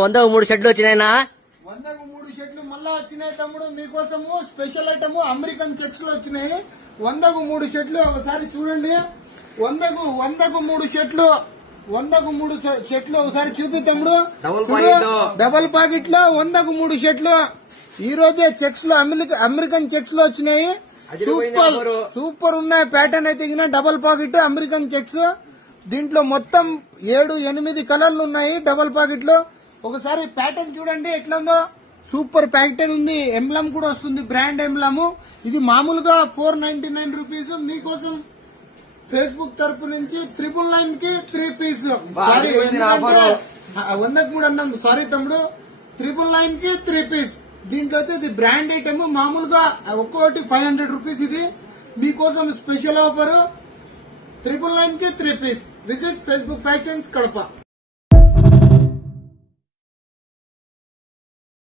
103 షర్ట్లు వచ్చినాయినా 103 షర్ట్లు మళ్ళా వచ్చినాయి తమ్ముడు మీకోసము స్పెషల్ ఐటమ్ అమెరికన్ చెక్స్ లో వచ్చినాయి 103 షర్ట్లు ఒకసారి చూడండి 103 షర్ట్లు 103 షర్ట్లు ఒకసారి చూపి తమ్ముడు డబల్ పాకెట్ లో 103 షర్ట్లు ఈ రోజే చెక్స్ లో అమెరికన్ చెక్స్ లో వచ్చినాయి సూపర్ ఉన్నాయి ప్యాటర్న్ అయితే డబల్ పాకెట్ అమెరికన్ చెక్స్ దీంట్లో మొత్తం 7-8 కలర్లు ఉన్నాయి డబల్ పాకెట్ లో ఒకసారి ప్యాటర్న్ చూడండి ఎట్లా ఉందో సూపర్ ప్యాటర్న్ ఉంది ఎంబ్లమ్ కూడా వస్తుంది బ్రాండ్ ఎంబ్లమ్ ఇది మామూలుగా 499 రూపీస్ మీకోసం ఫేస్బుక్ తరపు నుంచి 999 కి 3 పీస్ 103 అన్నాం సారీ తమ్ముడు 999 కి 3 పీస్ దీంట్లో అయితే ఇది బ్రాండ్ ఐటమ్ మామూలుగా ఒక్కొక్కటి 500 రూపీస్ ఇది మీకోసం స్పెషల్ ఆఫర్ 999 కి 3 piece visit Facebook fashions Kadapa